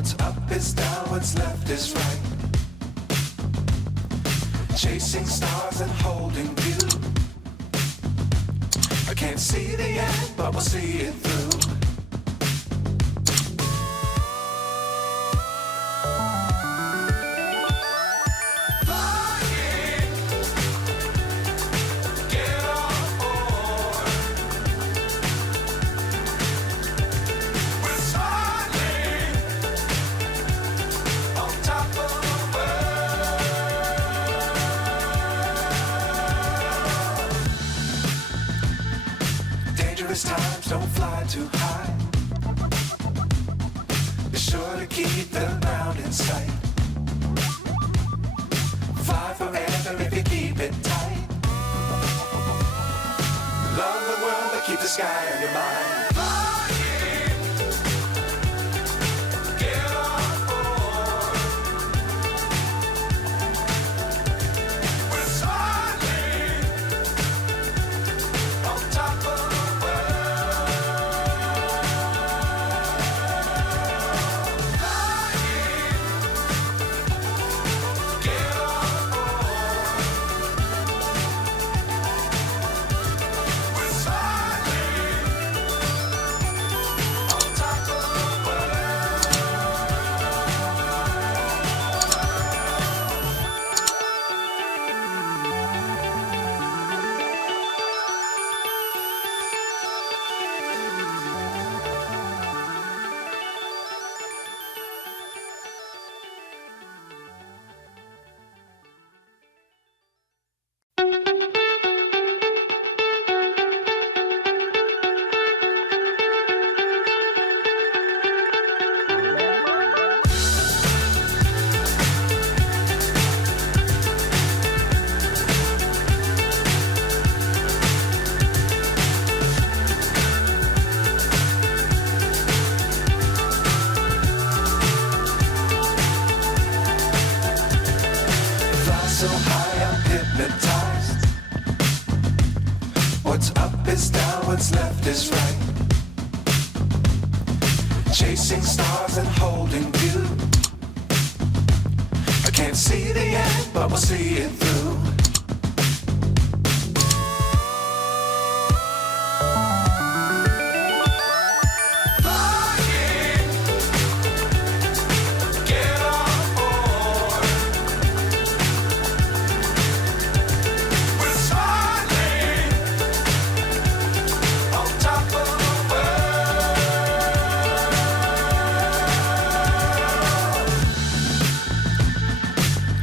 What's up is down, what's left is right. Chasing stars and holding you. I can't see the end, but we'll see it through. Dangerous times, don't fly too high. Be sure to keep the ground in sight. Fly forever if you keep it tight. Love the world, but keep the sky on your mind. So high, I'm hypnotized. What's up is down, what's left is right. Chasing stars and holding you. I can't see the end, but we'll see it through.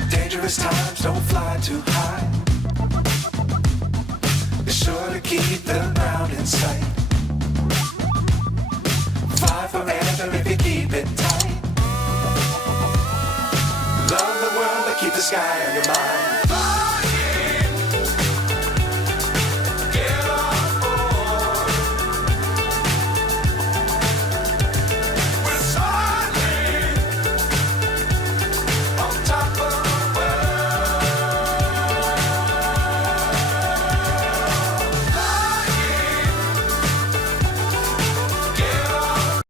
Dangerous times, don't fly too high. Be sure to keep the ground in sight. Fly forever if you keep it tight. Love the world, but keep the sky on your mind.